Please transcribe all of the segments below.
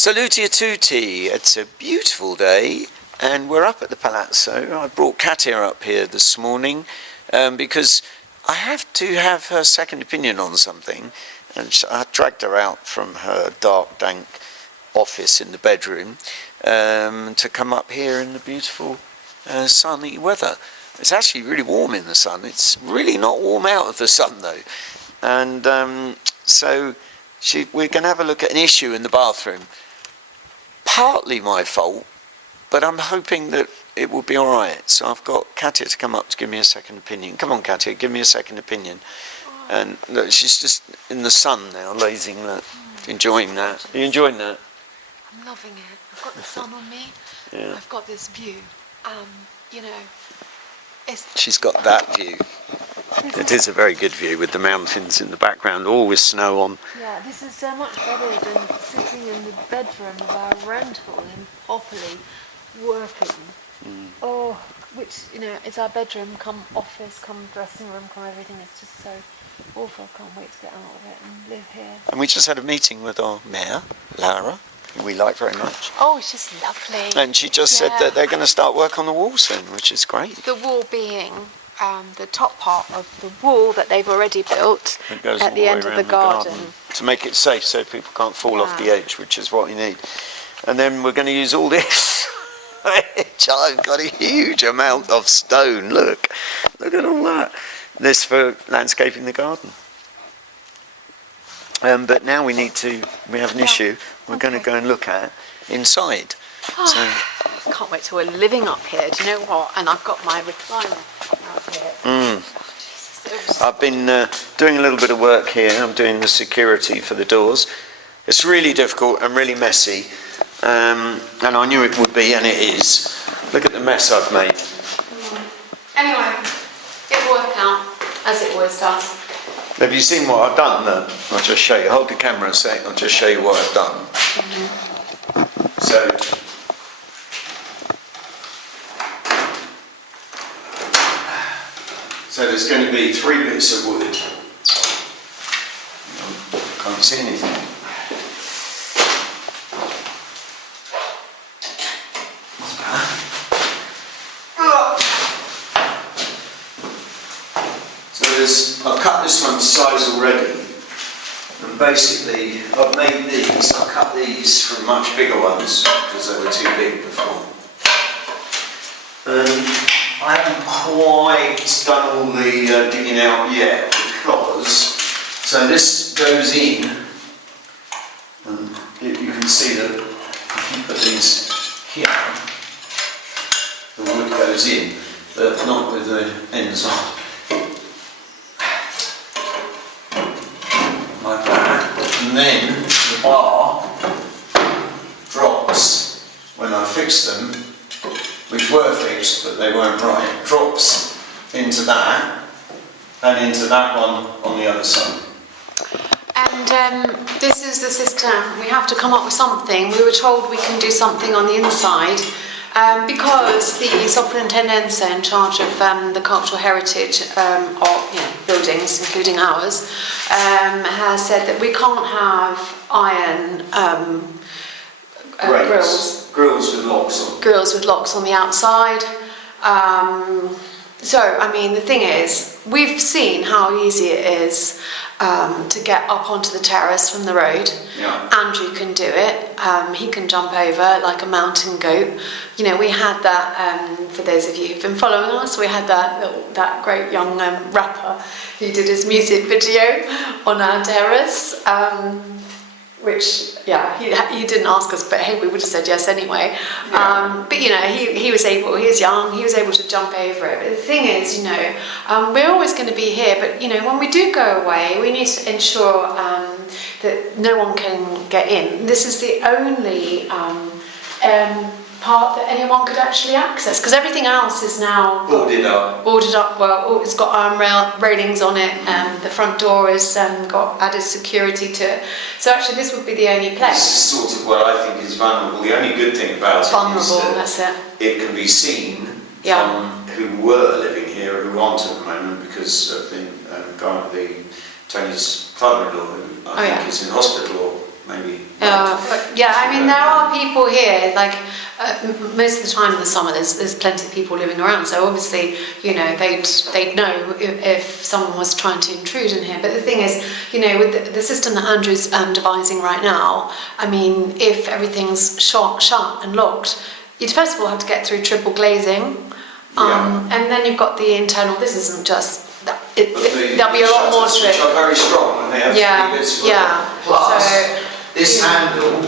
Saluti a tutti, it's a beautiful day and we're up at the Palazzo. I brought Katia up here this morning because I have to have her second opinion on something, and I dragged her out from her dark, dank office in the bedroom to come up here in the beautiful sunny weather. It's actually really warm in the sun. It's really not warm out of the sun though, and so we're going to have a look at an issue in the bathroom. Partly my fault, but I'm hoping that it will be all right. So I've got Katia to come up to give me a second opinion. Come on, Katia, give me a second opinion. And look, she's just in the sun now, lazing, look, enjoying that. Are you enjoying that? I'm loving it. I've got the sun on me. Yeah. I've got this view. You know, she's got that view. It is a very good view with the mountains in the background, all with snow on. Yeah, this is so much better than sitting in the bedroom of our rental in Popoli working. Oh, which, you know, is our bedroom, come office, come dressing room, come everything. It's just so awful. I can't wait to get out of it and live here. And we just had a meeting with our mayor, Laura, who we like very much. Oh, she's lovely. And she just said that they're going to start work on the wall soon, which is great. The wall being the top part of the wall that they've already built at the end of the garden. To make it safe so people can't fall off the edge, which is what you need. And then we're going to use all this, which I've got a huge amount of stone. Look at all that. This for landscaping the garden. But now we have an issue we're going to go and look at inside. So, can't wait till we're living up here. Do you know what? And I've got my recliner out here. Oh, Jesus, I've been doing a little bit of work here. I'm doing the security for the doors. It's really difficult and really messy, and I knew it would be, and it is. Look at the mess I've made. Anyway, it will work out, as it always does. Have you seen what I've done though? I'll just show you. Hold the camera a sec. I'll just show you what I've done. So there's going to be 3 bits of wood. Can't see anything. So I've cut this one to size already, and basically I've made these. I cut these from much bigger ones because they were too big before. I haven't quite done all the digging out yet because, so this goes in, and you can see that if you put these here, the wood goes in, but not with the ends on. Like that, and then the bar drops when I fix them, which were fixed but they weren't right, drops into that and into that one on the other side. And this is the system. We have to come up with something. We were told we can do something on the inside because the superintendents in charge of the cultural heritage of buildings, including ours, has said that we can't have iron Grills with locks on. Grills with locks on the outside. So, I mean, the thing is, we've seen how easy it is to get up onto the terrace from the road. Yeah. Andrew can do it. He can jump over like a mountain goat. You know, we had that, for those of you who've been following us, we had that great young rapper who did his music video on our terrace. Which, he didn't ask us, but hey, we would have said yes anyway. Yeah. But you know, he was young, he was able to jump over it. But the thing is, you know, we're always going to be here, but you know, when we do go away, we need to ensure that no one can get in. This is the only part that anyone could actually access, because everything else is now boarded up. Well, it's got iron railings on it, and the front door has got added security to it. So actually, this would be the only place. This is sort of what I think is vulnerable. The only good thing about it is that it can be seen from who were living here, who aren't at the moment because of the Tony's father-in-law, who I think is in hospital or maybe. But Yeah, I mean, there are people here, like, most of the time in the summer, there's plenty of people living around, so obviously, you know, they'd know if someone was trying to intrude in here. But the thing is, you know, with the system that Andrew's devising right now, I mean, if everything's shut and locked, you'd first of all have to get through triple glazing, and then you've got the internal, this isn't just, there'll be a lot more to it. Which are very strong, and they have three bits of Plus, so, this handle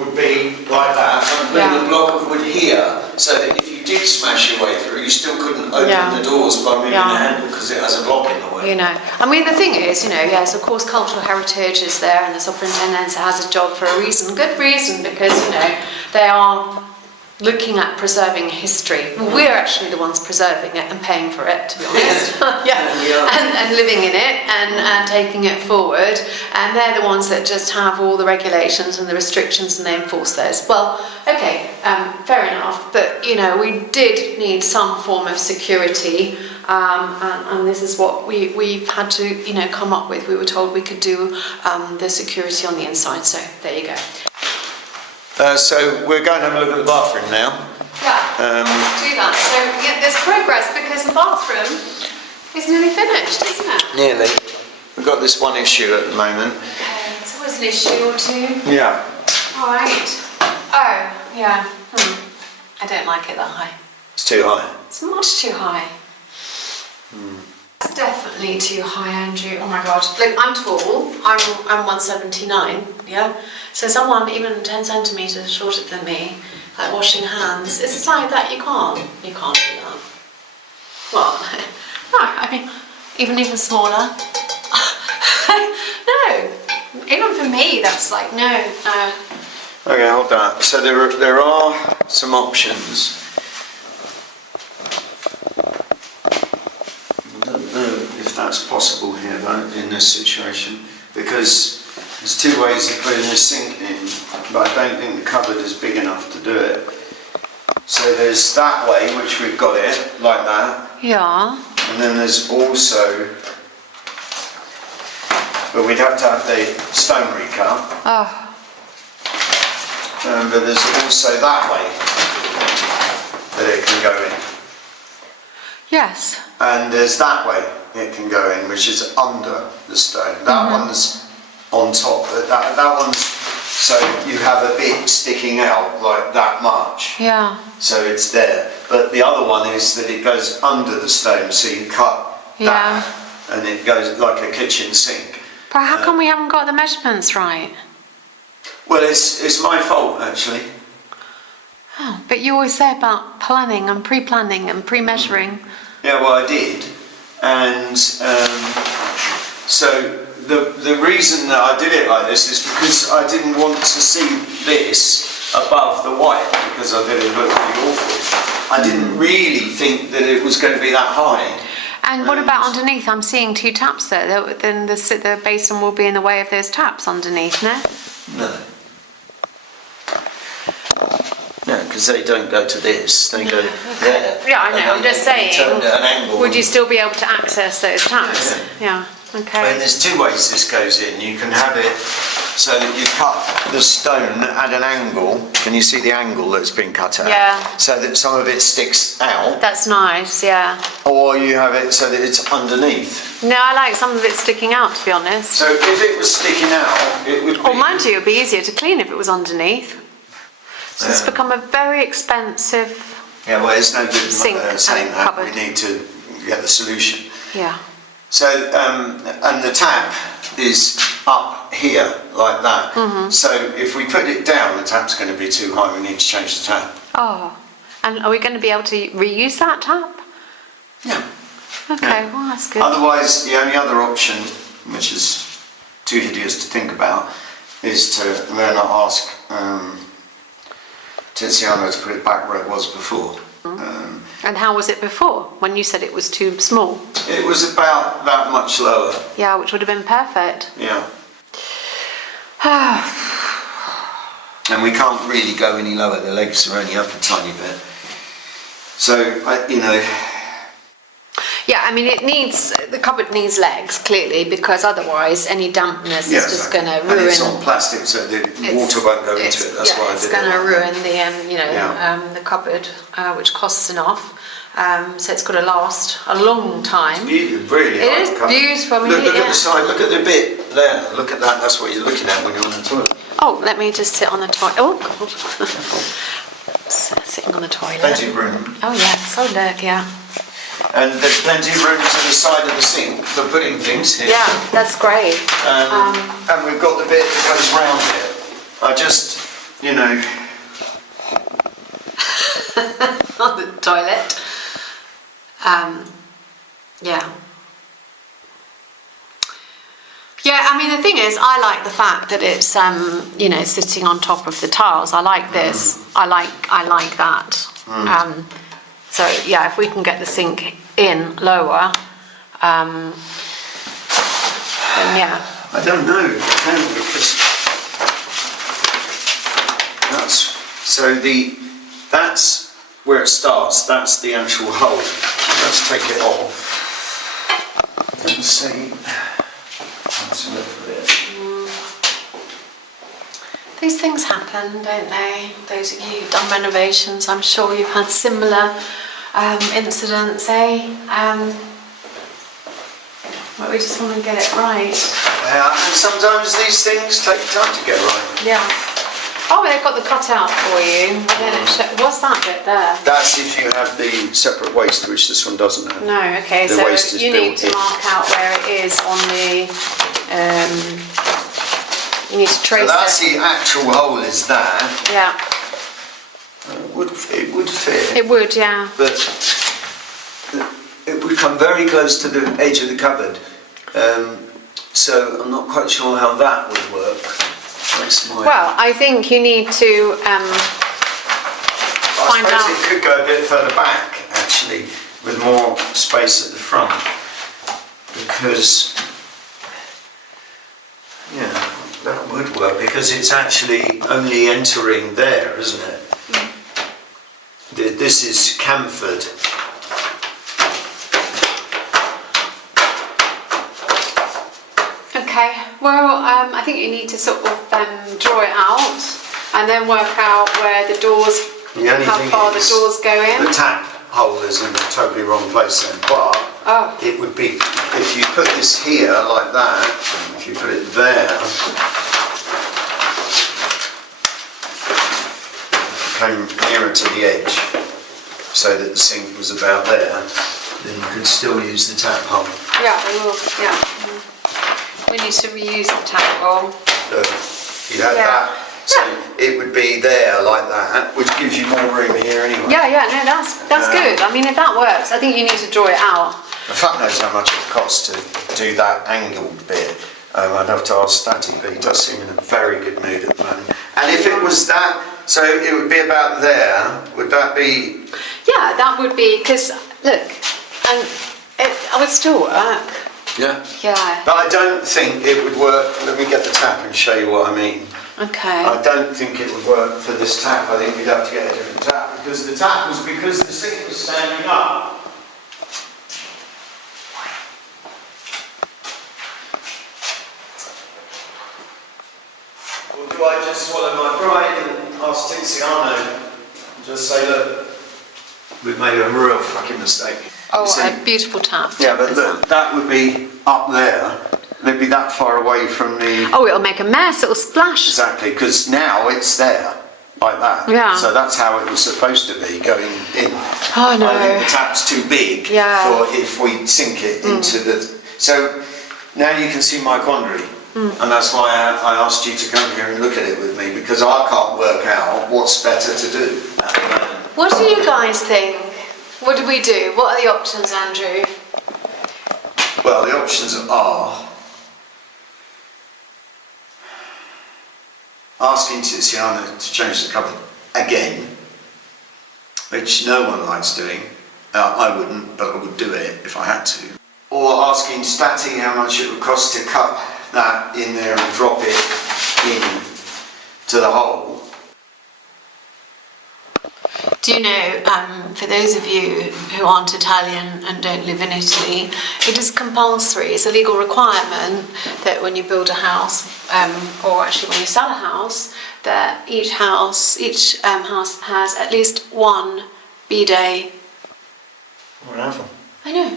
would be like that, and putting a block of wood here, so that if you did smash your way through, you still couldn't open the doors by moving the handle, because it has a block in the way. You know, I mean, the thing is, you know, yes, of course, cultural heritage is there, and the superintendent has a job for a reason, good reason, because, you know, they are looking at preserving history. We're actually the ones preserving it and paying for it, to be honest. And living in it and taking it forward. And they're the ones that just have all the regulations and the restrictions, and they enforce those. Well, okay, fair enough. But, you know, we did need some form of security. And this is what we've had to, you know, come up with. We were told we could do the security on the inside. So there you go. So we're going to have a look at the bathroom now. Yeah, do that. So yeah, there's progress because the bathroom is nearly finished, isn't it? Nearly. We've got this one issue at the moment. Okay, it's always an issue or two. Yeah. All right. Oh, yeah. I don't like it that high. It's too high. It's much too high. It's definitely too high, Andrew. Oh my God. Look, I'm tall. I'm 179. Yeah. So someone even 10 centimeters shorter than me, like washing hands, it's like that. You can't do that. Well, no. I mean, even smaller. No. Even for me, that's like no. Okay, hold that. So there are some options. I don't know if that's possible here though, in this situation, because there's two ways of putting the sink in, but I don't think the cupboard is big enough to do it. So there's that way, which we've got it, like that. Yeah. And then there's also, but we'd have to have the stone recut. Oh. But there's also that way that it can go in. Yes. And there's that way it can go in, which is under the stone. That one's on top. That one's, so you have a bit sticking out like that much. Yeah. So it's there. But the other one is that it goes under the stone, so you cut that, and it goes like a kitchen sink. But how come we haven't got the measurements right? Well, it's my fault actually. Oh, but you always say about planning and pre-planning and pre-measuring. Yeah, well, I did, and so the reason that I did it like this is because I didn't want to see this above the white, because I thought it looked pretty awful. I didn't really think that it was going to be that high. And what about underneath? I'm seeing two taps there. Then the basin will be in the way of those taps underneath, no? No. No, because they don't go to this, they go there. Yeah, I know, I'm just saying, Turned at an angle. would you still be able to access those taps? Yeah, okay. And there's two ways this goes in. You can have it so that you cut the stone at an angle. Can you see the angle that's been cut at? Yeah. So that some of it sticks out. That's nice, yeah. Or you have it so that it's underneath. No, I like some of it sticking out, to be honest. So if it was sticking out, it would be... Or mind you, it would be easier to clean if it was underneath. So it's become a very expensive... Yeah, well, it's no good sink saying that. cupboard. We need to get the solution. Yeah. So, and the tap is up here, like that. So if we put it down, the tap's going to be too high. We need to change the tap. Oh, and are we going to be able to reuse that tap? Yeah. Okay, Yeah. well, that's good. Otherwise, the only other option, which is too hideous to think about, is to then ask Tiziano to put it back where it was before. And how was it before, when you said it was too small? It was about that much lower. Yeah, which would have been perfect. Yeah. And we can't really go any lower. The legs are only up a tiny bit. So, you know... Yeah, I mean, the cupboard needs legs, clearly, because otherwise any dampness is just going to ruin... And it's on plastic, so the water won't go into it. That's why I did it. It's going to ruin the cupboard, which costs enough. So it's got to last a long time. It's beautiful, really. It is beautiful. Look at the side, look at the bit there. Look at that, that's what you're looking at when you're on the toilet. Oh, let me just sit on the toilet. Oh, God. Sitting on the toilet. Plenty of room. Oh, yeah, so look, yeah. And there's plenty of room to the side of the sink for putting things here. Yeah, that's great. And we've got the bit that goes round it. I just, on the toilet. Yeah. Yeah, I mean, the thing is, I like the fact that it's, sitting on top of the tiles. I like this. I like that. So, yeah, if we can get the sink in lower, then yeah. I don't know, because that's where it starts. That's the actual hole. Let's take it off and see. Let's look at it. These things happen, don't they? Those of you who've done renovations, I'm sure you've had similar incidents, eh? But we just want to get it right. Yeah, and sometimes these things take time to get right. Yeah. Oh, they've got the cutout for you. What's that bit there? That's if you have the separate waste, which this one doesn't have. No, okay, The waste so is you need to built in. mark out where it is on the... you need to trace So that's it. the actual hole is that. Yeah. It would fit. It would, yeah. But it would come very close to the edge of the cupboard. So I'm not quite sure how that would work. That's my... Well, I think you need to find I out... suppose it could go a bit further back, actually, with more space at the front. Because, yeah, that would work, because it's actually only entering there, isn't it? This is camfered. Okay, well, I think you need to sort of draw it out and then work out where the doors, how far the doors go in. The tap hole is in a totally wrong place then, but it would be, if you put this here like that, if you put it there, came nearer to the edge, so that the sink was about there, then you could still use the tap hole. Yeah, we will, yeah. We need to reuse the tap hole. Look, you had that, so it would be there like that, which gives you more room here anyway. Yeah, no, that's good. I mean, if that works, I think you need to draw it out. The fuck knows how much it costs to do that angled bit. I'd have to ask Statty, but he does seem in a very good mood at the moment. And if it was that, so it would be about there, would that be... Yeah, that would be, because, look, and it would still work. Yeah? Yeah. But I don't think it would work, let me get the tap and show you what I mean. Okay. I don't think it would work for this tap, I think we'd have to get a different tap, because the tap was because the sink was standing up. Or do I just swallow my pride and ask Tiziano and just say, look, we've made a real fucking mistake. Oh, a beautiful tap. Yeah, but look, that would be up there. They'd be that far away from the... Oh, it'll make a mess, it'll splash. Exactly, because now it's there, like that. Yeah. So that's how it was supposed to be, going in. Oh, no. I think the tap's too big for if we sink it into the... So now you can see my quandary. And that's why I asked you to come here and look at it with me, because I can't work out what's better to do at the moment. What do you guys think? What do we do? What are the options, Andrew? Well, the options are asking Tiziano to change the cupboard again, which no one likes doing. I wouldn't, but I would do it if I had to. Or asking Statty how much it would cost to cut that in there and drop it in to the hole. Do you know, for those of you who aren't Italian and don't live in Italy, it is compulsory, it's a legal requirement that when you build a house, or actually when you sell a house, that each house has at least one bidet. Whatever. I know.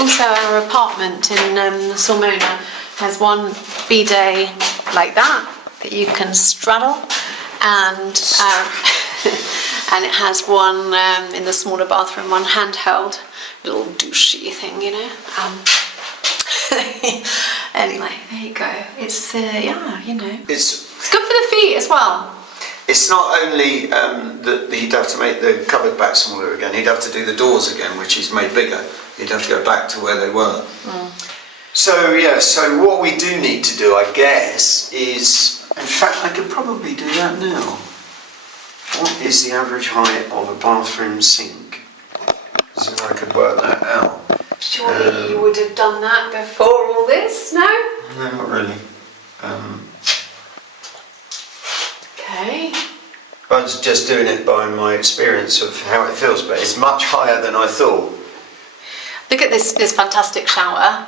Also, our apartment in Sulmona has one bidet like that you can straddle, and and it has one in the smaller bathroom, one handheld little douchey thing, you know. Anyway, there you go. It's yeah, you know. It's good for the feet as well. It's not only that he'd have to make the cupboard back smaller again, he'd have to do the doors again, which he's made bigger. He'd have to go back to where they were. So yeah, so what we do need to do, I guess, is, in fact, I could probably do that now. What is the average height of a bathroom sink? So I could work that out. Surely you would have done that before all this, no? No, not really. Okay. I was just doing it by my experience of how it feels, but it's much higher than I thought. Look at this fantastic shower.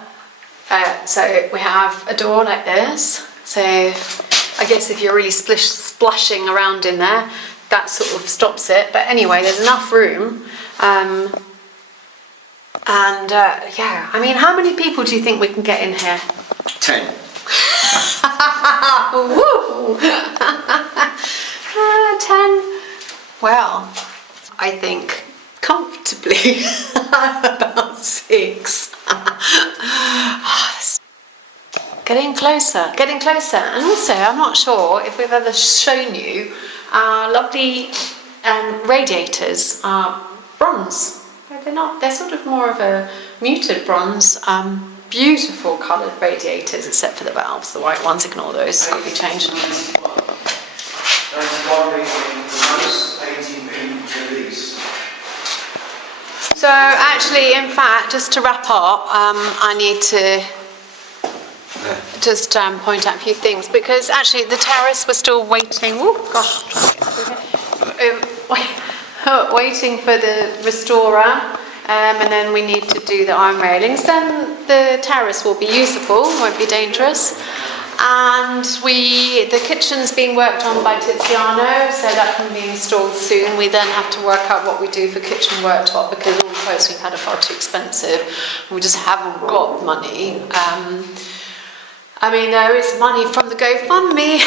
So we have a door like this. So I guess if you're really splashing around in there, that sort of stops it. But anyway, there's enough room. Yeah, I mean, how many people do you think we can get in here? 10. Woo! 10. Well, I think comfortably about 6. Getting closer, and also I'm not sure if we've ever shown you our lovely radiators are bronze. They're not, they're sort of more of a muted bronze, beautiful coloured radiators except for the valves, the white ones, ignore those, can't be changed. So actually, in fact, just to wrap up, I need to just point out a few things, because actually the terrace we're still waiting. Oh gosh, waiting for the restorer, and then we need to do the iron railings. Then the terrace will be usable, won't be dangerous. And the kitchen's being worked on by Tiziano, so that can be installed soon. We then have to work out what we do for kitchen worktop, because all the quotes we've had are far too expensive. We just haven't got money. I mean, there is money from the GoFundMe.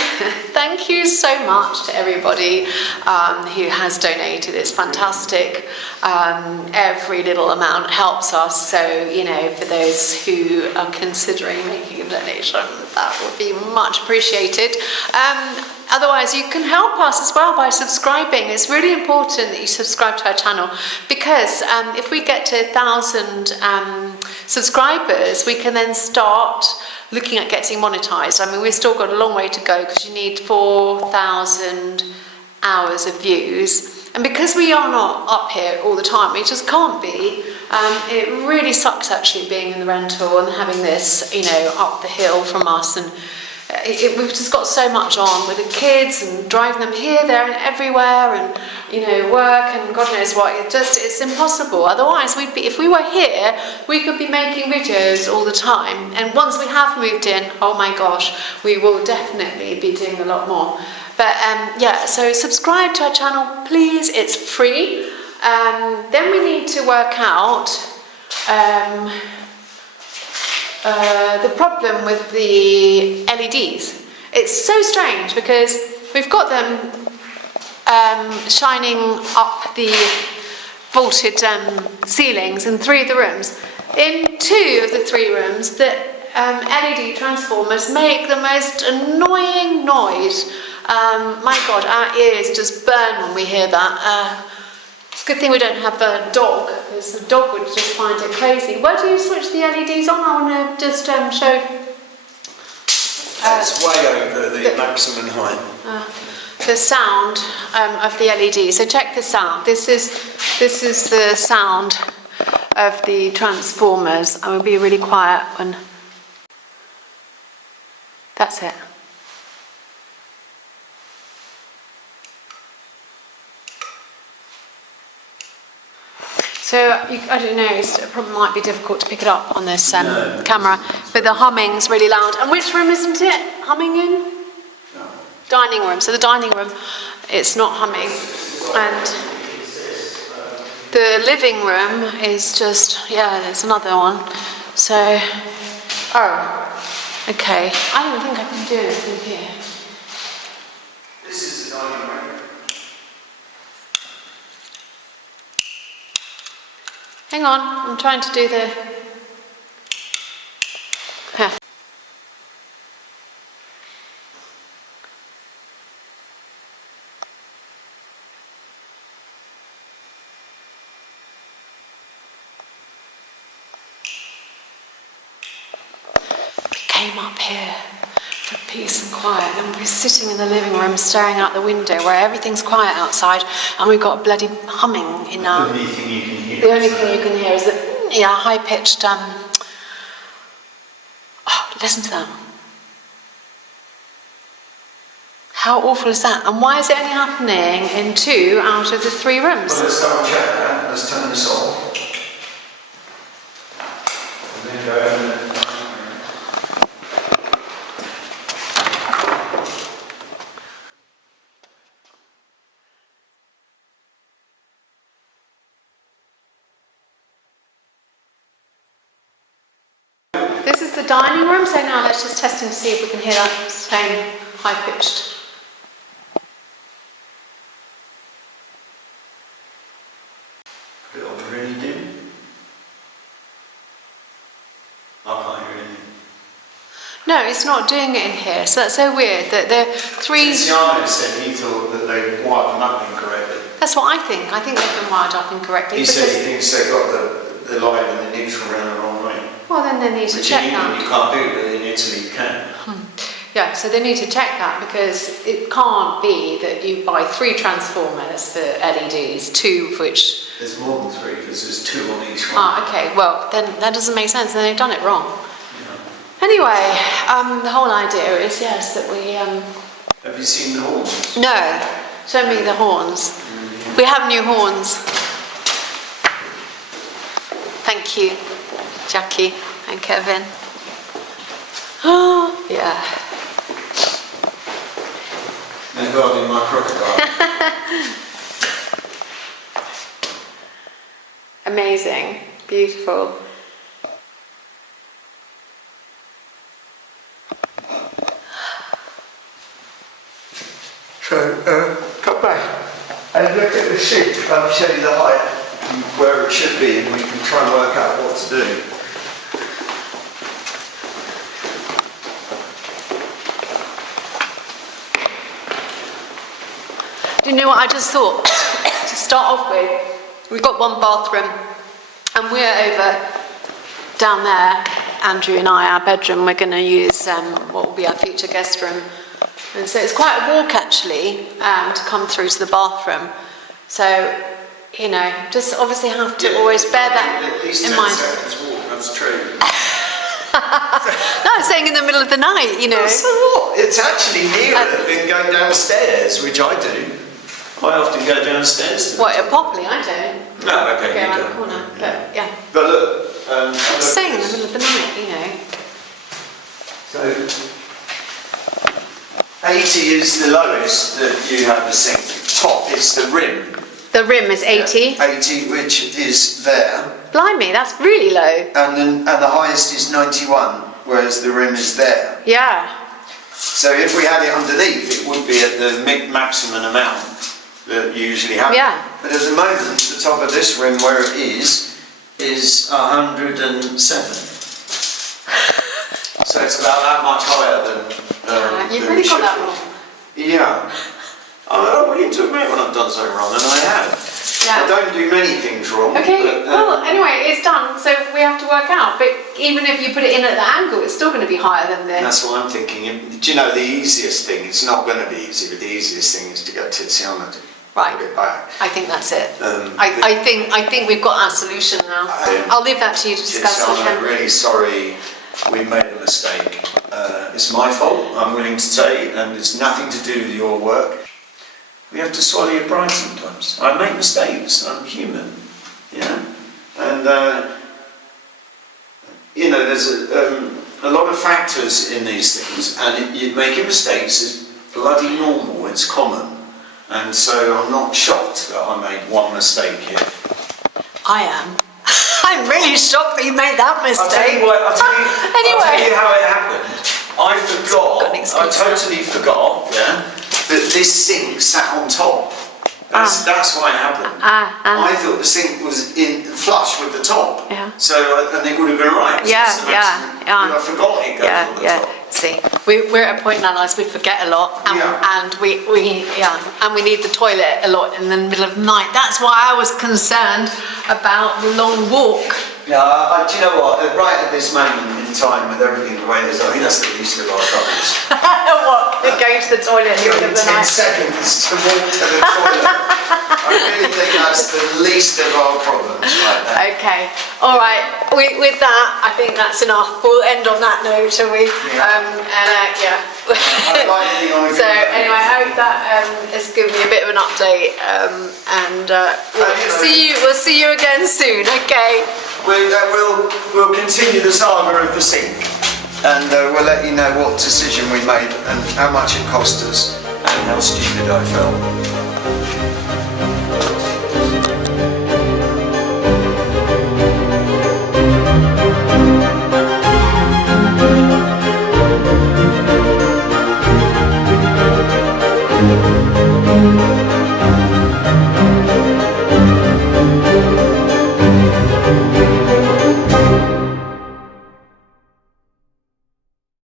Thank you so much to everybody who has donated. It's fantastic. Every little amount helps us. So, you know, for those who are considering making a donation, that would be much appreciated. Otherwise, you can help us as well by subscribing. It's really important that you subscribe to our channel, because if we get to 1,000 subscribers, we can then start looking at getting monetized. I mean, we've still got a long way to go, because you need 4,000 hours of views. And because we are not up here all the time, we just can't be. It really sucks actually being in the rental and having this, you know, up the hill from us. And we've just got so much on with the kids and driving them here, there and everywhere, and you know, work and God knows what. It's impossible. Otherwise, if we were here, we could be making videos all the time. And once we have moved in, oh my gosh, we will definitely be doing a lot more. But yeah, so subscribe to our channel, please. It's free. Then we need to work out the problem with the LEDs. It's so strange, because we've got them shining up the vaulted ceilings in 3 of the rooms. In 2 of the 3 rooms, the LED transformers make the most annoying noise. My God, our ears just burn when we hear that. It's a good thing we don't have a dog, because the dog would just find it crazy. Where do you switch the LEDs on? I want to just show. It's way over the maximum height. The sound of the LED. So check the sound. This is the sound of the transformers. I will be really quiet when. That's it. So, I don't know, it probably might be difficult to pick it up on this camera, but the humming's really loud. And which room isn't it humming in? No. Dining room. So the dining room, it's not humming. And the living room is just, yeah, there's another one. So, oh, okay. I don't think I can do anything here. This is the dining room. Hang on, I'm trying to do the... Yeah. We came up here for peace and quiet, and we're sitting in the living room staring out the window where everything's quiet outside, and we've got a bloody humming in our... The only thing you can hear. The only thing you can hear is that, yeah, high-pitched, oh, listen to that. How awful is that? And why is it only happening in 2 out of the 3 rooms? Well, let's double check that. Let's turn this off. And then go over there. This is the dining room, so now let's just test and see if we can hear that same high-pitched. Put it on really dim. I can't hear anything. No, it's not doing it in here, so that's so weird that the 3... Tiziano said he thought that they wired them up incorrectly. That's what I think. I think they've been wired up incorrectly. He said he thinks they've got the light and the neutral around the wrong way. Well, then they need to Which check in that. England you can't do, but in Italy you can. Yeah, so they need to check that, because it can't be that you buy 3 transformers for LEDs, 2 of which... There's more than 3 because there's 2 on each one. Ah, okay, well, then that doesn't make sense, then they've done it wrong. Yeah. Anyway, the whole idea is, yes, that we... Have you seen the horns? No, show me the horns. We have new horns. Thank you, Jackie and Kevin. Oh, yeah. They're guarding my crocodile. Amazing, beautiful. So, come back and look at the sheet. I'll show you the height and where it should be, and we can try and work out what to do. Do you know what I just thought? To start off with, we've got 1 bathroom, and we're over down there, Andrew and I, our bedroom, we're going to use what will be our future guest room. And so it's quite a walk, actually, to come through to the bathroom. So, you know, just obviously have to always bear that at least in 10 mind. seconds walk, that's true. No, I'm saying in the middle of the night, you know. So what? It's actually nearer than going downstairs, which I do. I often go downstairs. What, at Popley? I don't. No, okay, Go you around don't. the corner, but yeah. But look, I'm saying in the middle of the night, you know. So 80 is the lowest that you have the sink. Top is the rim. The rim is 80. 80, which is there. Blimey, that's really low. And the highest is 91, whereas the rim is there. Yeah. So if we had it underneath, it would be at the maximum amount that you usually have. Yeah. But at the moment, the top of this rim, where it is 107. So it's about that much higher than... You've than really it got should that be. wrong. Yeah. I'm willing to admit when I've done something wrong, and I have. Yeah. I don't do many things wrong. Okay, but, well, anyway, it's done, so we have to work out. But even if you put it in at the angle, it's still going to be higher than this. That's what I'm thinking. Do you know the easiest thing? It's not going to be easy, but the easiest thing is to get Tiziano to Right. put it back. I think that's it. I think we've got our solution now. I'll leave that to you to discuss with Tiziano, him. really sorry we made a mistake. It's my fault, I'm willing to say, and it's nothing to do with your work. We have to swallow your pride sometimes. I make mistakes, I'm human, yeah? And you know, there's a lot of factors in these things, and making mistakes is bloody normal, it's common. And so I'm not shocked that I made one mistake here. I am. I'm really shocked that you made that mistake. I'll tell you how it happened. I totally forgot, yeah, that this sink sat on top. That's why it happened. I thought the sink was flush with the top. Yeah. So, and it would have been right. Yeah, But I forgot it goes on the top. See, we're at a point now, as we forget a lot, and we need the toilet a lot in the middle of the night. That's why I was concerned about the long walk. Yeah, do you know what? Right at this moment in time, with everything the way it is, I think that's the least of our troubles. What? Going to the toilet in the middle of the 10 night? seconds to walk to the toilet. I really think that's the least of our problems right now. Okay, all right. With that, I think that's enough. We'll end on that note, shall we? Yeah. So anyway, I hope that has given you a bit of an update, and we'll see you again soon. Okay. We'll continue the saga of the sink, and we'll let you know what decision we made and how much it cost us and how stupid I felt.